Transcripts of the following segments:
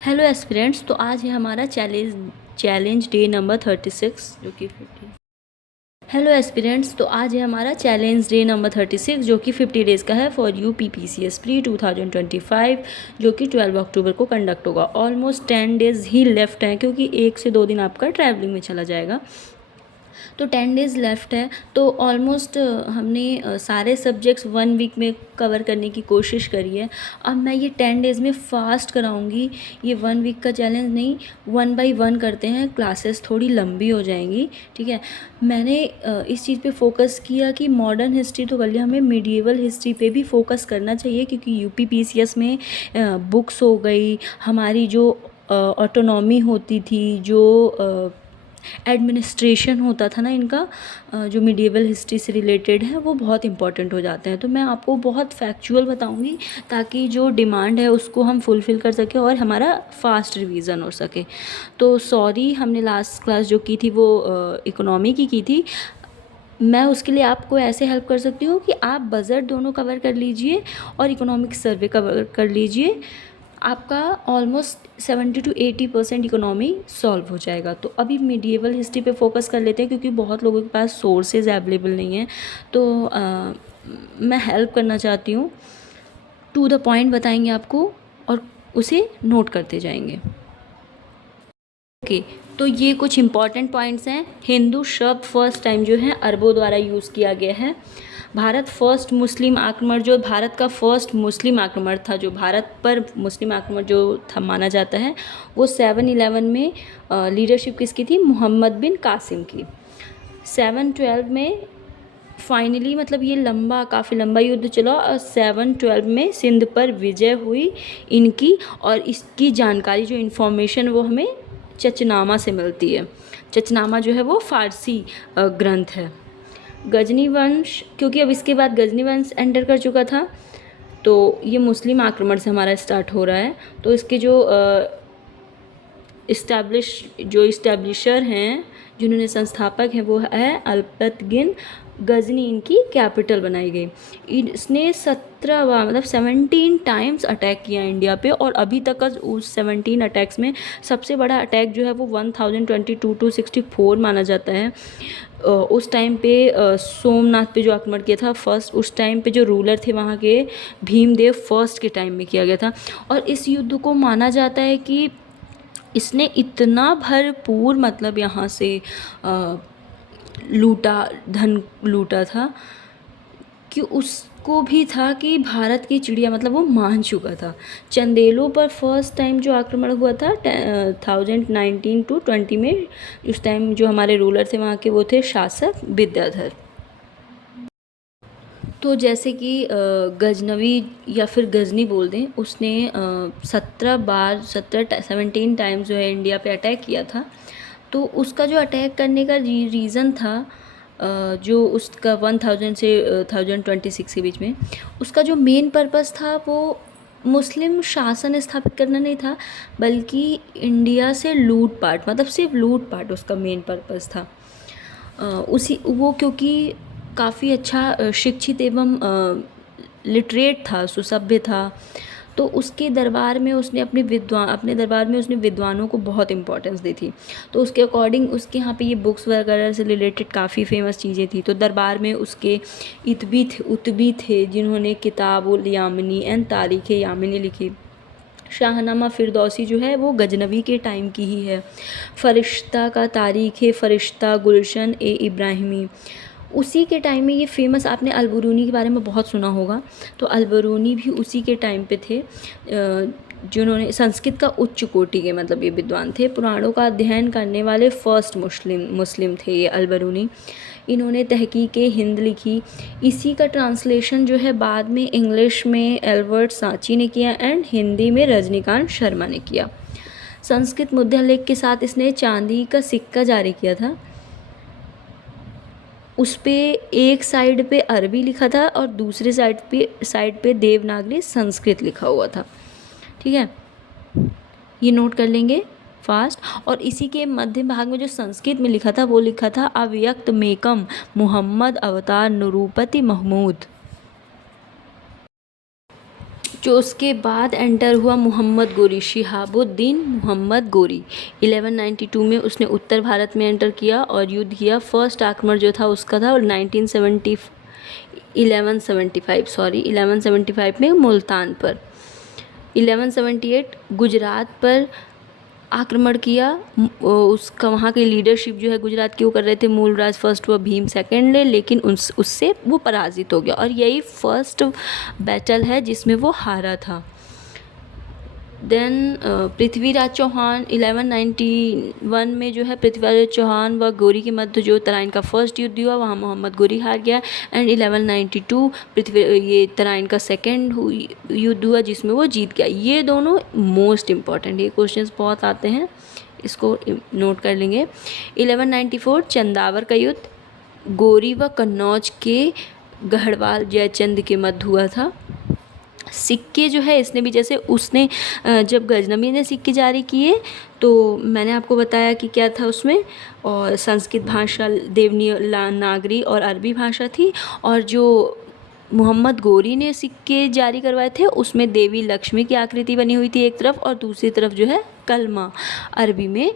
Hello aspirants. तो आज है हमारा चैलेंज डे नंबर 36 जो कि 50। Hello aspirants. तो आज है हमारा चैलेंज डे नंबर 36 जो कि 50 डेज़ का है फॉर यू PPCS प्री 2025 जो कि 12 अक्टूबर को कंडक्ट होगा। ऑलमोस्ट 10 डेज़ ही लेफ्ट हैं क्योंकि 1 से 2 दिन आपका ट्रैवलिंग में चला जाएगा। तो 10 डेज़ लेफ्ट है। तो ऑलमोस्ट हमने सारे सब्जेक्ट्स 1 वीक में कवर करने की कोशिश करी है। अब मैं ये 10 डेज़ में फ़ास्ट कराऊंगी। ये 1 वीक का चैलेंज नहीं, 1 बाय 1 करते हैं, क्लासेस थोड़ी लंबी हो जाएंगी। ठीक है, मैंने इस चीज़ पे फोकस किया कि मॉडर्न हिस्ट्री तो कर लिया, हमें मिडिएवल हिस्ट्री पे भी फोकस करना चाहिए क्योंकि यूपी PCS में बुक्स हो गई, हमारी जो ऑटोनॉमी होती थी, जो एडमिनिस्ट्रेशन होता था ना इनका, जो मिडिएवल हिस्ट्री से रिलेटेड है, वो बहुत इंपॉर्टेंट हो जाते हैं। तो मैं आपको बहुत फैक्चुअल बताऊंगी ताकि जो डिमांड है उसको हम फुलफ़िल कर सकें और हमारा फास्ट रिवीजन हो सके। तो सॉरी, हमने लास्ट क्लास जो की थी वो इकोनॉमी की थी। मैं उसके लिए आपको ऐसे हेल्प कर सकती हूँ कि आप बजट दोनों कवर कर लीजिए और इकोनॉमिक सर्वे कवर कर लीजिए। आपका ऑलमोस्ट 70 to 80% इकोनॉमी सॉल्व हो जाएगा। तो अभी मिडिएवल हिस्ट्री पे फोकस कर लेते हैं क्योंकि बहुत लोगों के पास सोर्सेज अवेलेबल नहीं हैं। तो मैं हेल्प करना चाहती हूँ, टू द पॉइंट बताएंगे आपको और उसे नोट करते जाएंगे। ओके, तो ये कुछ इंपॉर्टेंट पॉइंट्स हैं। हिंदू शब्द फर्स्ट टाइम जो है अरबों द्वारा यूज़ किया गया है। भारत फर्स्ट मुस्लिम आक्रमण, जो भारत का फर्स्ट मुस्लिम आक्रमण था, जो भारत पर मुस्लिम आक्रमण जो था माना जाता है, वो 7/11 में लीडरशिप किसकी थी? मोहम्मद बिन कासिम की। 7/12 में फाइनली, मतलब ये काफ़ी लंबा युद्ध चला और 7/12 में सिंध पर विजय हुई इनकी। और इसकी जानकारी, जो इन्फॉर्मेशन, वो हमें चचनामा से मिलती है। चचनामा जो है वो फ़ारसी ग्रंथ है। गजनी वंश, क्योंकि अब इसके बाद गजनी वंश एंटर कर चुका था, तो ये मुस्लिम आक्रमण से हमारा स्टार्ट हो रहा है। तो इसके जो इस्टेब्लिशर हैं, जिन्होंने संस्थापक हैं, वो है अल्पतगिन। गजनी इनकी कैपिटल बनाई गई। इसने 17 टाइम्स अटैक किया इंडिया पे और अभी तक उस 17 अटैक्स में सबसे बड़ा अटैक जो है वो 1022 to 64 माना जाता है। उस टाइम पे सोमनाथ पे जो आक्रमण किया था फर्स्ट, उस टाइम पे जो रूलर थे वहाँ के, भीमदेव फर्स्ट के टाइम में किया गया था। और इस युद्ध को माना जाता है कि इसने इतना भरपूर, मतलब यहाँ से धन लूटा था कि उसको भी था कि भारत की चिड़िया, मतलब वो मान चुका था। चंदेलों पर फर्स्ट टाइम जो आक्रमण हुआ था 1019 to 20 में, उस टाइम जो हमारे रूलर थे वहाँ के, वो थे शासक विद्याधर। तो जैसे कि गजनवी या फिर गजनी बोल दें, उसने 17 टाइम्स जो है इंडिया पे अटैक किया था। तो उसका जो अटैक करने का रीज़न था, जो उसका 1000 से 1026 के बीच में, उसका जो मेन पर्पस था वो मुस्लिम शासन स्थापित करना नहीं था, बल्कि इंडिया से लूटपाट, मतलब सिर्फ लूटपाट उसका मेन पर्पस था। क्योंकि काफ़ी अच्छा शिक्षित एवं लिटरेट था, सुसभ्य था, तो उसके दरबार में उसने अपने दरबार में उसने विद्वानों को बहुत इम्पोर्टेंस दी थी। तो उसके अकॉर्डिंग उसके यहाँ पे ये बुक्स वगैरह से रिलेटेड काफ़ी फेमस चीज़ें थी। तो दरबार में उसके उतबी थे जिन्होंने किताबुल यामिनी एंड तारीख़ यामिनी लिखी। शाहनामा फिरदौसी जो है वो गजनवी के टाइम की ही है। फ़रिश्ता का तारीख़ फ़रिश्ता गुलशन इब्राहिमी उसी के टाइम में ये फेमस। आपने अलबरूनी के बारे में बहुत सुना होगा, तो अलबरूनी भी उसी के टाइम पे थे, जिन्होंने संस्कृत का उच्च कोटि के, मतलब ये विद्वान थे। पुराणों का अध्ययन करने वाले फर्स्ट मुस्लिम थे ये अलबरूनी। इन्होंने तहकीक हिंद लिखी। इसी का ट्रांसलेशन जो है बाद में इंग्लिश में एल्बर्ट सांची ने किया एंड हिंदी में रजनीकांत शर्मा ने किया। संस्कृत मुद्रा लेख के साथ इसने चांदी का सिक्का जारी किया था। उस पे एक साइड पे अरबी लिखा था और दूसरे साइड पे देवनागरी संस्कृत लिखा हुआ था। ठीक है, ये नोट कर लेंगे फास्ट। और इसी के मध्य भाग में जो संस्कृत में लिखा था वो लिखा था अव्यक्त मेकम मोहम्मद अवतार निरूपति महमूद। जो उसके बाद एंटर हुआ मोहम्मद गोरी, शिहाबुद्दीन मोहम्मद गोरी। 1192 में उसने उत्तर भारत में एंटर किया और युद्ध किया। फर्स्ट आक्रमण जो था उसका था 1175 में मुल्तान पर। 1178 गुजरात पर आक्रमण किया। उसका वहाँ की लीडरशिप जो है गुजरात की वो कर रहे थे मूलराज फर्स्ट व भीम सेकेंड ने, लेकिन उससे वो पराजित हो गया और यही फर्स्ट बैटल है जिसमें वो हारा था। देन पृथ्वीराज चौहान 1191 में जो है पृथ्वीराज चौहान व गोरी के मध्य जो तराइन का फर्स्ट युद्ध हुआ वहाँ मोहम्मद गोरी हार गया। एंड 1192 ये तराइन का सेकेंड युद्ध हुआ जिसमें वो जीत गया। ये दोनों मोस्ट इम्पॉर्टेंट, ये क्वेश्चंस बहुत आते हैं, इसको नोट कर लेंगे। 1194 चंदावर का युद्ध गोरी व कन्नौज के गढ़वाल जयचंद के मध्य हुआ था। सिक्के जो है इसने भी, जैसे उसने जब गजनवी ने सिक्के जारी किए तो मैंने आपको बताया कि क्या था उसमें, और संस्कृत भाषा, देवनागरी और अरबी भाषा थी। और जो मोहम्मद गोरी ने सिक्के जारी करवाए थे उसमें देवी लक्ष्मी की आकृति बनी हुई थी एक तरफ, और दूसरी तरफ जो है कलमा अरबी में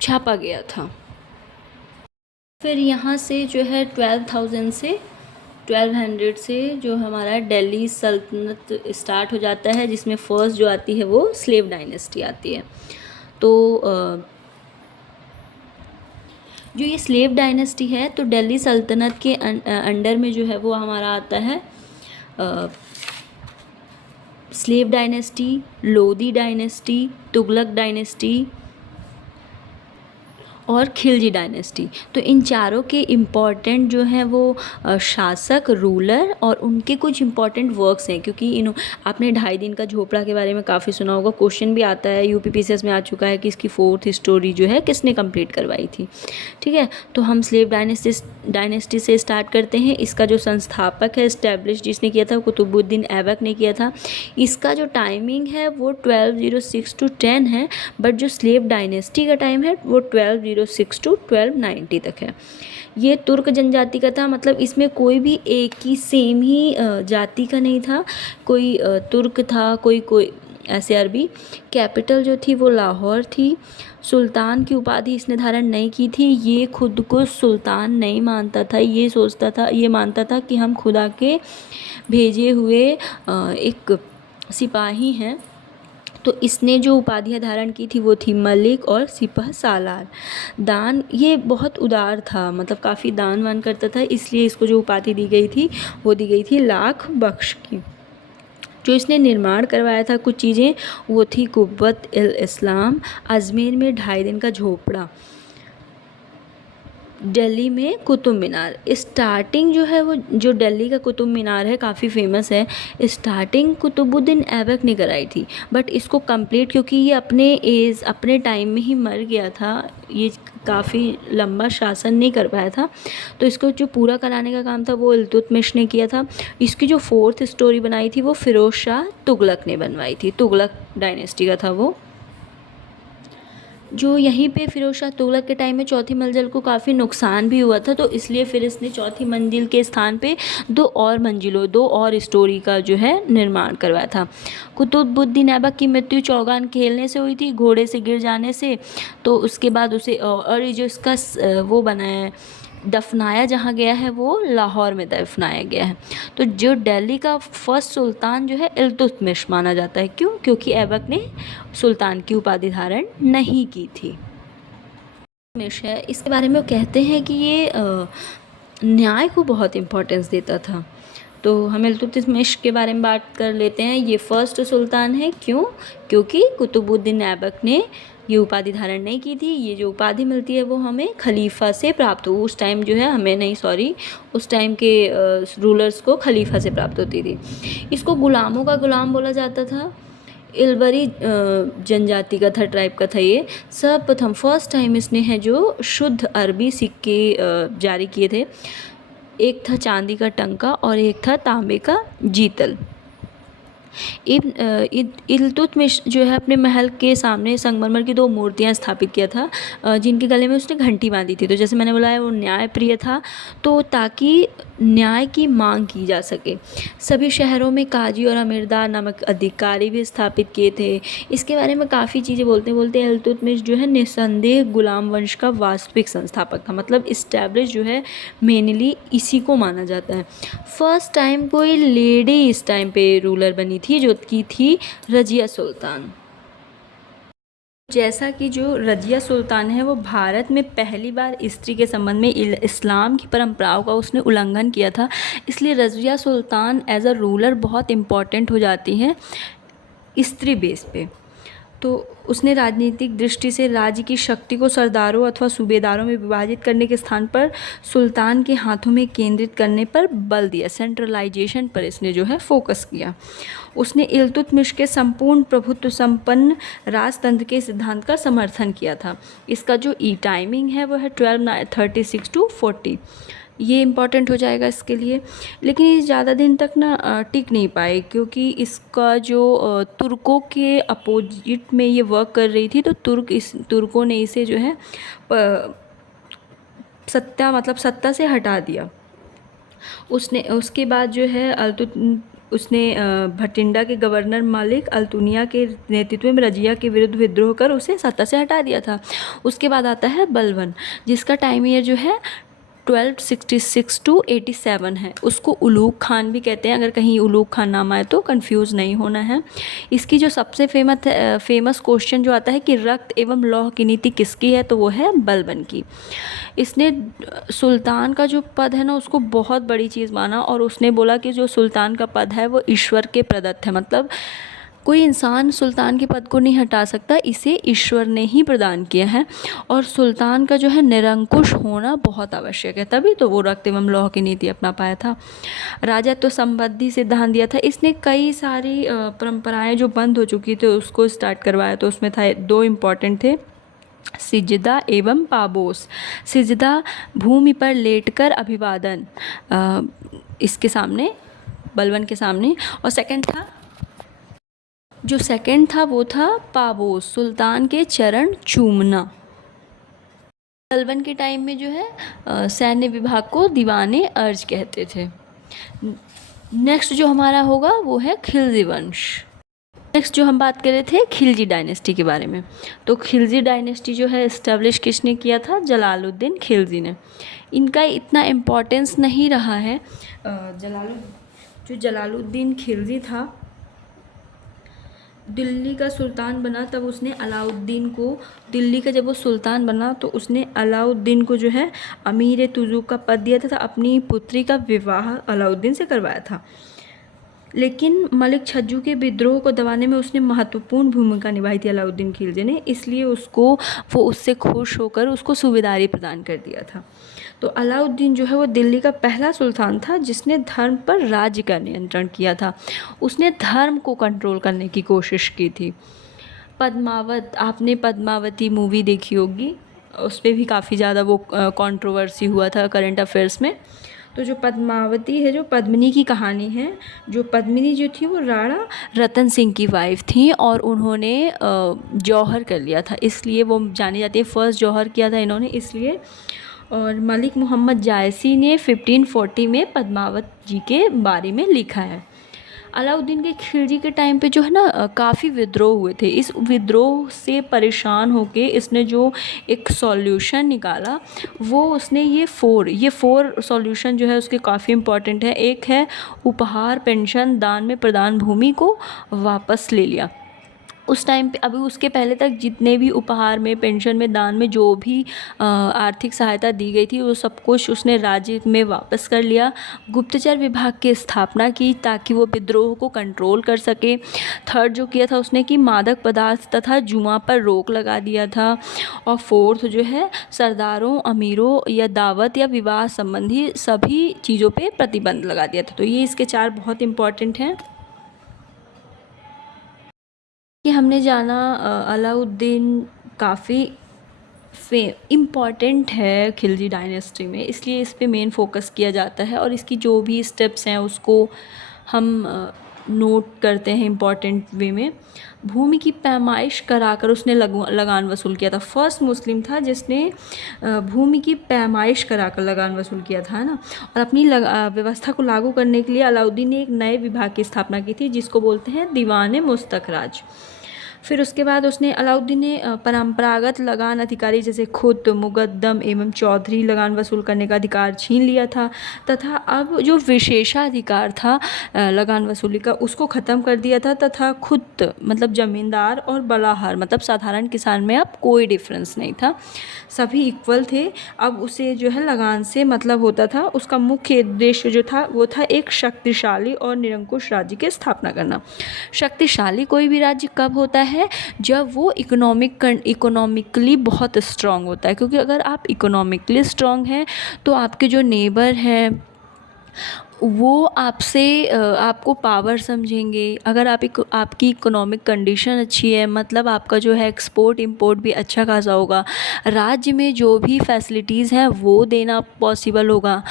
छापा गया था। फिर यहाँ से जो है 1200 से जो हमारा दिल्ली सल्तनत स्टार्ट हो जाता है, जिसमें फर्स्ट जो आती है वो स्लेव डायनेस्टी आती है। तो जो ये स्लेव डायनेस्टी है तो दिल्ली सल्तनत के अंडर में जो है वो हमारा आता है slave dynasty, Lodi dynasty, Tughlaq dynasty और खिलजी डायनेस्टी। तो इन चारों के इम्पॉर्टेंट जो हैं वो शासक, रूलर और उनके कुछ इम्पॉर्टेंट वर्क्स हैं, क्योंकि आपने 2.5 दिन का झोपड़ा के बारे में काफ़ी सुना होगा, क्वेश्चन भी आता है, यूपीपीसीएस में आ चुका है कि इसकी 4th स्टोरी जो है किसने कंप्लीट करवाई थी। ठीक है, तो हम स्लेव डायनेस्टी से स्टार्ट करते हैं। इसका जो संस्थापक है, इस्टेब्लिश जिसने किया था, कुतुबुद्दीन ऐबक ने किया था। इसका जो टाइमिंग है वो 1206 to 10 है, बट जो स्लेव डायनेस्टी का टाइम है वो 1206 to 1290 तक है। ये तुर्क जनजाति का था, मतलब इसमें कोई भी एक ही सेम ही जाति का नहीं था, कोई तुर्क था, कोई ऐसे अरबी। कैपिटल जो थी वो लाहौर थी। सुल्तान की उपाधि इसने धारण नहीं की थी, ये खुद को सुल्तान नहीं मानता था, ये मानता था कि हम खुदा के भेजे हुए एक सिपाही हैं। तो इसने जो उपाधियाँ धारण की थी वो थी मलिक और सिपह सालार। दान, ये बहुत उदार था, मतलब काफ़ी दान वान करता था, इसलिए इसको जो उपाधि दी गई थी वो दी गई थी लाख बख्श की। जो इसने निर्माण करवाया था कुछ चीज़ें, वो थी कुब्बत इल इस्लाम, अजमेर में 2.5 दिन का झोपड़ा, दिल्ली में कुतुब मीनार। स्टार्टिंग जो है वो जो दिल्ली का कुतुब मीनार है काफ़ी फेमस है, स्टार्टिंग कुतुबुद्दीन ऐबक ने कराई थी, बट इसको कंप्लीट, क्योंकि ये अपने टाइम में ही मर गया था, ये काफ़ी लंबा शासन नहीं कर पाया था, तो इसको जो पूरा कराने का काम था वो इल्तुतमिश ने किया था। इसकी जो 4th स्टोरी बनाई थी वो फ़िरोज़ शाह तुगलक ने बनवाई थी, तुगलक डायनेस्टी का था वो। जो यहीं पे फ़िरोज़ शाह तुगलक के टाइम में 4थी मंजिल को काफ़ी नुकसान भी हुआ था, तो इसलिए फिर इसने 4थी मंजिल के स्थान पे 2 और स्टोरी का जो है निर्माण करवाया था। कुतुबुद्दीन ऐबक की मृत्यु चौगान खेलने से हुई थी, घोड़े से गिर जाने से। तो उसके बाद उसे और ये जो इसका वो बनाया है, दफनाया जहाँ गया है वो लाहौर में दफनाया गया है। तो जो दिल्ली का फर्स्ट सुल्तान जो है इल्तुतमिश माना जाता है। क्यों? क्योंकि ऐबक ने सुल्तान की उपाधि धारण नहीं की थी। इल्तुतमिश है, इसके बारे में वो कहते हैं कि ये न्याय को बहुत इम्पोर्टेंस देता था। तो हम इल्तुतमिश के बारे में बात कर लेते हैं। ये फर्स्ट सुल्तान है। क्यों? क्योंकि कुतुबुद्दीन ऐबक ने ये उपाधि धारण नहीं की थी। ये जो उपाधि मिलती है वो हमें खलीफा से प्राप्त हो, उस टाइम जो है हमें नहीं, सॉरी, उस टाइम के रूलर्स को खलीफा से प्राप्त होती थी। इसको गुलामों का गुलाम बोला जाता था। इलबरी जनजाति का था, ट्राइब का था ये। सर्वप्रथम फर्स्ट टाइम इसने है जो शुद्ध अरबी सिक्के जारी किए थे। एक था चांदी का टंका और एक था तांबे का जीतल। इल्तुतमिश जो है अपने महल के सामने संगमरमर की 2 मूर्तियाँ स्थापित किया था, जिनके गले में उसने घंटी बांधी थी। तो जैसे मैंने बोला है वो न्यायप्रिय था, तो ताकि न्याय की मांग की जा सके। सभी शहरों में काजी और अमीरदार नामक अधिकारी भी स्थापित किए थे। इसके बारे में काफ़ी चीज़ें बोलते बोलते इल्तुतमिश जो है निस्संदेह गुलाम वंश का वास्तविक संस्थापक था। मतलब इस्टेब्लिश जो है मेनली इसी को माना जाता है। फर्स्ट टाइम कोई लेडी इस टाइम पे रूलर बनी थी, जो की थी रजिया सुल्तान। जैसा कि जो रजिया सुल्तान है वो भारत में पहली बार स्त्री के संबंध में इस्लाम की परंपराओं का उसने उल्लंघन किया था, इसलिए Razia Sultan as a ruler बहुत इम्पॉर्टेंट हो जाती हैं स्त्री बेस पे। तो उसने राजनीतिक दृष्टि से राज्य की शक्ति को सरदारों अथवा सूबेदारों में विभाजित करने के स्थान पर सुल्तान के हाथों में केंद्रित करने पर बल दिया। सेंट्रलाइजेशन पर इसने जो है फोकस किया। उसने इल्तुतमिश के संपूर्ण प्रभुत्व संपन्न राजतंत्र के सिद्धांत का समर्थन किया था। इसका जो टाइमिंग है वो है 1236 to 40। ये इम्पॉर्टेंट हो जाएगा इसके लिए। लेकिन ये ज़्यादा दिन तक ना टिक नहीं पाए, क्योंकि इसका जो तुर्कों के अपोजिट में ये वर्क कर रही थी, तो तुर्कों ने इसे जो है सत्ता से हटा दिया। उसके बाद जो है उसने भटिंडा के गवर्नर मलिक अल्तुनिया के नेतृत्व में रजिया के विरुद्ध विद्रोह कर उसे सत्ता से हटा दिया था। उसके बाद आता है बलबन, जिसका टाइम ईयर जो है 1266 to 87 है। उसको उलूग खान भी कहते हैं, अगर कहीं उलूग खान नाम आए तो कंफ्यूज नहीं होना है। इसकी जो सबसे फेमस क्वेश्चन जो आता है कि रक्त एवं लौह की नीति किसकी है, तो वो है बलबन की। इसने सुल्तान का जो पद है ना उसको बहुत बड़ी चीज़ माना, और उसने बोला कि जो सुल्तान का पद है वो ईश्वर के प्रदत्त है। मतलब कोई इंसान सुल्तान के पद को नहीं हटा सकता, इसे ईश्वर ने ही प्रदान किया है। और सुल्तान का जो है निरंकुश होना बहुत आवश्यक है, तभी तो वो रक्त एवं लौह की नीति अपना पाया था। राजत्व संबंधी सिद्धांत दिया था। इसने कई सारी परंपराएं जो बंद हो चुकी थी उसको स्टार्ट करवाया। तो उसमें था 2 इम्पॉर्टेंट थे, सिजदा एवं पाबोस। सिजदा भूमि पर लेटकर अभिवादन इसके सामने, बलबन के सामने। और सेकंड था वो था पाबोस, सुल्तान के चरण चूमना। बलबन के टाइम में जो है सैन्य विभाग को दीवाने अर्ज कहते थे। नेक्स्ट जो हमारा होगा वो है खिलजी वंश। नेक्स्ट जो हम बात कर रहे थे खिलजी डायनेस्टी के बारे में, तो खिलजी डायनेस्टी जो है इस्टेब्लिश किसने किया था? जलालुद्दीन खिलजी ने। इनका इतना इम्पोर्टेंस नहीं रहा है। जलालुद्दीन खिलजी था, दिल्ली का सुल्तान बना, तब उसने अलाउद्दीन को, दिल्ली का जब वो सुल्तान बना तो उसने अलाउद्दीन को जो है अमीर तुजूक का पद दिया था। अपनी पुत्री का विवाह अलाउद्दीन से करवाया था। लेकिन मलिक छज्जू के विद्रोह को दबाने में उसने महत्वपूर्ण भूमिका निभाई थी अलाउद्दीन खिलजी ने, इसलिए वो उससे खुश होकर उसको सूबेदारी प्रदान कर दिया था। तो अलाउद्दीन जो है वो दिल्ली का पहला सुल्तान था जिसने धर्म पर राज्य का नियंत्रण किया था। उसने धर्म को कंट्रोल करने की कोशिश की थी। आपने पद्मावती मूवी देखी होगी, उस पर भी काफ़ी ज़्यादा वो कंट्रोवर्सी हुआ था करंट अफेयर्स में। तो जो पद्मावती है, जो पद्मिनी की कहानी है, जो पद्मिनी जो थी वो राणा रतन सिंह की वाइफ थी और उन्होंने जौहर कर लिया था, इसलिए वो जानी जाती है। फर्स्ट जौहर किया था इन्होंने, इसलिए। और मलिक मोहम्मद जायसी ने 1540 में पद्मावत जी के बारे में लिखा है। अलाउद्दीन के खिलजी के टाइम पे जो है ना काफ़ी विद्रोह हुए थे। इस विद्रोह से परेशान होके इसने जो एक सॉल्यूशन निकाला, वो उसने ये फोर सॉल्यूशन जो है उसके काफ़ी इम्पॉर्टेंट है। एक है उपहार, पेंशन, दान में प्रदान भूमि को वापस ले लिया। उस टाइम पे, अभी उसके पहले तक जितने भी उपहार में, पेंशन में, दान में जो भी आर्थिक सहायता दी गई थी वो सब कुछ उसने राज्य में वापस कर लिया। गुप्तचर विभाग की स्थापना की ताकि वो विद्रोह को कंट्रोल कर सके। थर्ड जो किया था उसने कि मादक पदार्थ तथा जुआ पर रोक लगा दिया था। और फोर्थ जो है सरदारों, अमीरों या दावत या विवाह संबंधी सभी चीज़ों पे प्रतिबंध लगा दिया था। तो ये इसके 4 बहुत इम्पॉर्टेंट हैं कि हमने जाना। अलाउद्दीन काफ़ी इम्पॉर्टेंट है खिलजी डायनेस्टी में, इसलिए इस पे मेन फोकस किया जाता है और इसकी जो भी स्टेप्स हैं उसको हम नोट करते हैं इम्पॉर्टेंट वे में। भूमि की पैमाइश कराकर उसने लगान वसूल किया था। फर्स्ट मुस्लिम था जिसने भूमि की पैमाइश कराकर लगान वसूल किया था, है ना। और अपनी व्यवस्था को लागू करने के लिए अलाउद्दीन ने एक नए विभाग की स्थापना की थी जिसको बोलते हैं दीवान मुस्तखराज। फिर उसके बाद उसने अलाउद्दीन ने परंपरागत लगान अधिकारी जैसे खुद, मुकद्दम एवं चौधरी लगान वसूल करने का अधिकार छीन लिया था तथा अब जो विशेषाधिकार था लगान वसूली का उसको ख़त्म कर दिया था तथा खुद मतलब ज़मींदार और बलाहर मतलब साधारण किसान में अब कोई डिफरेंस नहीं था, सभी इक्वल थे। अब उसे जो है लगान से मतलब होता था, उसका मुख्य उद्देश्य जो था वो था एक शक्तिशाली और निरंकुश राज्य की स्थापना करना। शक्तिशाली कोई भी राज्य कब होता है? जब वो इकोनॉमिकली बहुत स्ट्रांग होता है, क्योंकि अगर आप इकोनॉमिकली स्ट्रांग हैं तो आपके जो नेबर हैं वो आपसे आपको पावर समझेंगे। अगर आपकी इकोनॉमिक कंडीशन अच्छी है मतलब आपका जो है एक्सपोर्ट इंपोर्ट भी अच्छा खासा होगा, राज्य में जो भी फैसिलिटीज़ हैं वो देना पॉसिबल होगा।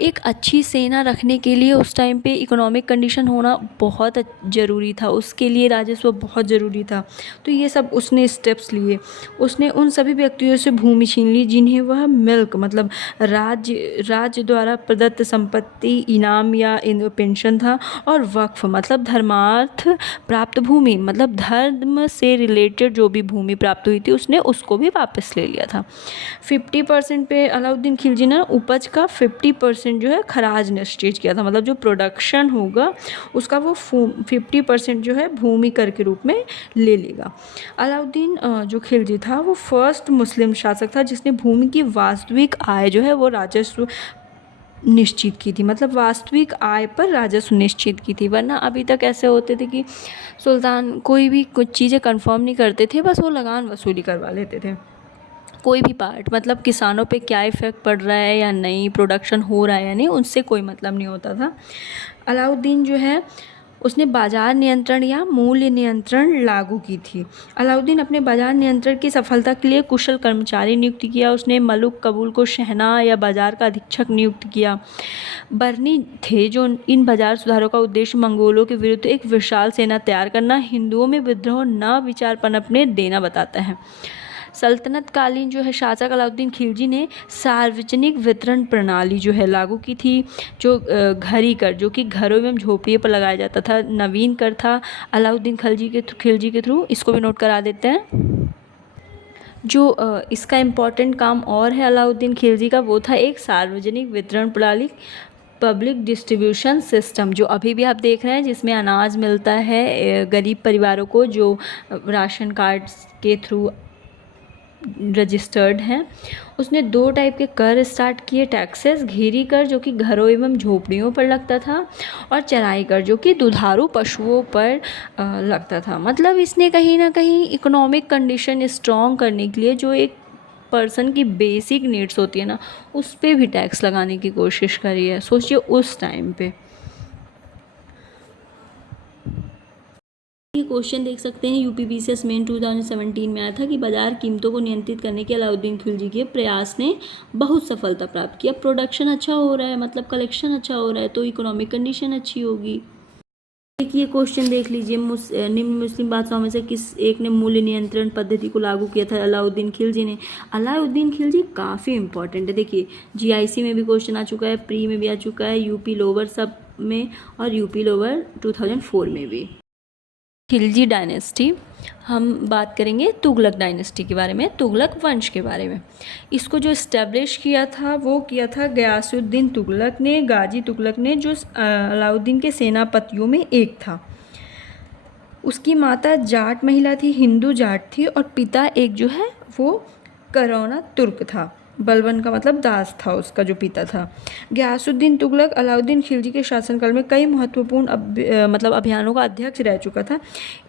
एक अच्छी सेना रखने के लिए उस टाइम पे इकोनॉमिक कंडीशन होना बहुत ज़रूरी था, उसके लिए राजस्व बहुत ज़रूरी था। तो ये सब उसने स्टेप्स लिए। उसने उन सभी व्यक्तियों से भूमि छीन ली जिन्हें वह मिल्क मतलब राज्य द्वारा प्रदत्त संपत्ति, इनाम या पेंशन था, और वक्फ मतलब धर्मार्थ प्राप्त भूमि मतलब धर्म से रिलेटेड जो भी भूमि प्राप्त हुई थी उसने उसको भी वापस ले लिया था। 50% पे अलाउद्दीन खिलजी ने उपज का 50% जो है खराज निश्चित किया था, मतलब जो प्रोडक्शन होगा उसका वो 50% जो है भूमि कर के रूप में ले लेगा। अलाउद्दीन जो खिलजी था वो फर्स्ट मुस्लिम शासक था जिसने भूमि की वास्तविक आय जो है वो राजस्व निश्चित की थी, मतलब वास्तविक आय पर राजस्व निश्चित की थी। वरना अभी तक ऐसे होते थे कि सुल्तान कोई भी कुछ चीज़ें कंफर्म नहीं करते थे, बस वो लगान वसूली करवा लेते थे। कोई भी पार्ट मतलब किसानों पे क्या इफ़ेक्ट पड़ रहा है या नहीं, प्रोडक्शन हो रहा है या नहीं, उनसे कोई मतलब नहीं होता था। अलाउद्दीन जो है उसने बाज़ार नियंत्रण या मूल्य नियंत्रण लागू की थी। अलाउद्दीन अपने बाज़ार नियंत्रण की सफलता के लिए कुशल कर्मचारी नियुक्त किया। उसने मलुक कबूल को शहना या बाज़ार का अधीक्षक नियुक्त किया। बर्नी थे जो इन बाज़ार सुधारों का उद्देश्य मंगोलों के विरुद्ध एक विशाल सेना तैयार करना, हिंदुओं में विद्रोह न विचार पनपने देना बताता है। सल्तनत कालीन जो है शासक अलाउद्दीन खिलजी ने सार्वजनिक वितरण प्रणाली जो है लागू की थी, जो घरी कर जो कि घरों एवं झोपड़ियों पर लगाया जाता था, नवीन कर था अलाउद्दीन खिलजी के थ्रू। इसको भी नोट करा देते हैं। जो इसका इम्पॉर्टेंट काम और है अलाउद्दीन खिलजी का, वो था एक सार्वजनिक वितरण प्रणाली, पब्लिक डिस्ट्रीब्यूशन सिस्टम, जो अभी भी आप देख रहे हैं जिसमें अनाज मिलता है गरीब परिवारों को जो राशन कार्ड के थ्रू रजिस्टर्ड हैं। उसने 2 टाइप के कर स्टार्ट किए, टैक्सेस, घेरी कर जो कि घरों एवं झोपड़ियों पर लगता था, और चराई कर जो कि दुधारू पशुओं पर लगता था। मतलब इसने कहीं ना कहीं इकोनॉमिक कंडीशन स्ट्रॉन्ग करने के लिए जो एक पर्सन की बेसिक नीड्स होती है ना, उस पर भी टैक्स लगाने की कोशिश करी है। सोचिए उस टाइम पे। ये क्वेश्चन देख सकते हैं यूपीपीसीएस मेन 2017 में आया था कि बाजार कीमतों को नियंत्रित करने के अलाउद्दीन खिलजी के प्रयास ने बहुत सफलता प्राप्त किया। प्रोडक्शन अच्छा हो रहा है मतलब कलेक्शन अच्छा हो रहा है तो इकोनॉमिक कंडीशन अच्छी होगी। देखिए क्वेश्चन देख लीजिए, निम्न मुस्लिम बादशाहों में से किस एक ने मूल्य नियंत्रण पद्धति को लागू किया था? अलाउद्दीन खिलजी ने। अलाउद्दीन खिलजी काफ़ी इंपॉर्टेंट है। देखिए जीआईसी में भी क्वेश्चन आ चुका है, प्री में भी आ चुका है, यूपी लोअर सब में, और यूपी लोअर 2004 में भी। खिलजी डायनेस्टी, हम बात करेंगे तुगलक डायनेस्टी के बारे में, तुगलक वंश के बारे में। इसको जो इस्टेब्लिश किया था वो किया था गयासुद्दीन तुगलक ने, गाजी तुगलक ने, जो अलाउद्दीन के सेनापतियों में एक था। उसकी माता जाट महिला थी, हिंदू जाट थी, और पिता एक जो है वो करौना तुर्क था। बलबन का मतलब दास था उसका जो पिता था। गयासुद्दीन तुगलक अलाउद्दीन खिलजी के शासनकाल में कई महत्वपूर्ण मतलब अभियानों का अध्यक्ष रह चुका था,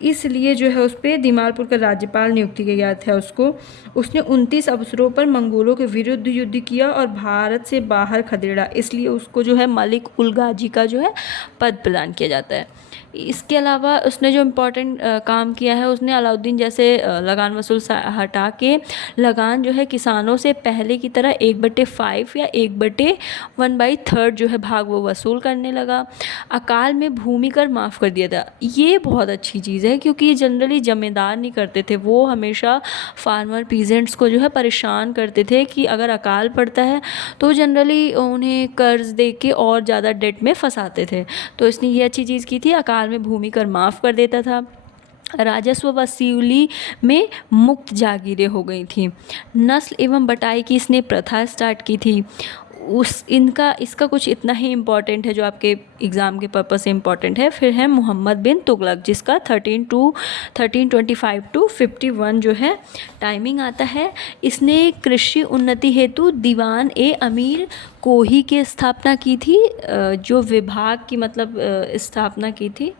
इसलिए जो है उस पर दिमालपुर का राज्यपाल नियुक्त किया गया था उसको। उसने 29 अवसरों पर मंगोलों के विरुद्ध युद्ध किया और भारत से बाहर खदेड़ा, इसलिए उसको जो है मलिक उल गाजी का जो है पद प्रदान किया जाता है। इसके अलावा उसने जो इम्पोर्टेंट काम किया है, उसने अलाउद्दीन जैसे लगान वसूल हटा के लगान जो है किसानों से पहले की तरह 1/5 या 1/1/3 जो है भाग वो वसूल करने लगा। अकाल में भूमि कर माफ़ कर दिया था। ये बहुत अच्छी चीज़ है, क्योंकि ये जनरली ज़मींदार नहीं करते थे, वो हमेशा फार्मर पीजेंट्स को जो है परेशान करते थे कि अगर अकाल पड़ता है तो जनरली उन्हें कर्ज़ दे के और ज़्यादा डेट में फंसाते थे। तो इसने ये अच्छी चीज़ की थी, अकाल में भूमि कर माफ़ कर देता था। राजस्व वसूली में मुक्त जागीरें हो गई थी। नस्ल एवं बटाई की इसने प्रथा स्टार्ट की थी। इसका कुछ इतना ही इम्पॉर्टेंट है जो आपके एग्ज़ाम के पर्पज़ से इम्पॉर्टेंट है। फिर है मोहम्मद बिन तुगलक, जिसका 1325 टू 51 जो है टाइमिंग आता है। इसने कृषि उन्नति हेतु दीवान ए अमीर कोही की स्थापना की थी, जो विभाग की मतलब स्थापना की थी।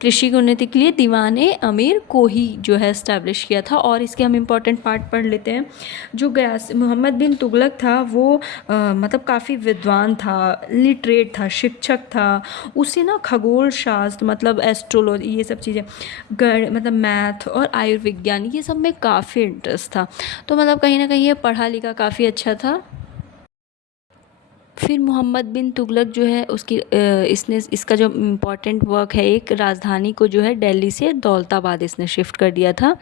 कृषि की उन्नति के लिए दीवाने अमीर को ही जो है इस्टेब्लिश किया था। और इसके हम इम्पॉर्टेंट पार्ट पढ़ लेते हैं। जो मोहम्मद बिन तुगलक था वो मतलब काफ़ी विद्वान था, लिटरेट था, शिक्षक था। उसे ना खगोल शास्त्र मतलब एस्ट्रोलॉजी ये सब चीज़ें, मतलब मैथ और आयुर्विज्ञान ये सब में काफ़ी इंटरेस्ट था। तो मतलब कहीं ना कहीं ये पढ़ा लिखा काफ़ी अच्छा था। फिर मोहम्मद बिन तुगलक जो है उसकी इसने इसका जो इम्पोर्टेंट वर्क है, एक राजधानी को जो है दिल्ली से दौलताबाद इसने शिफ्ट कर दिया था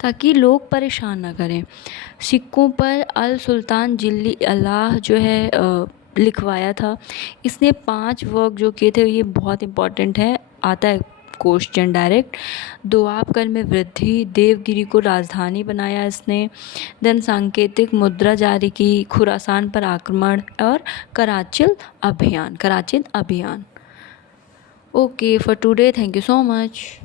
ताकि लोग परेशान ना करें। सिक्कों पर अल सुल्तान जिल्ली अल्लाह जो है लिखवाया था। इसने 5 वर्क जो किए थे, ये बहुत इम्पोर्टेंट है, आता है क्वेश्चन डायरेक्ट। दोआब में वृद्धि, देवगिरी को राजधानी बनाया इसने। देन सांकेतिक मुद्रा जारी की, खुरासान पर आक्रमण और कराचिल अभियान। Okay for today, thank you so much.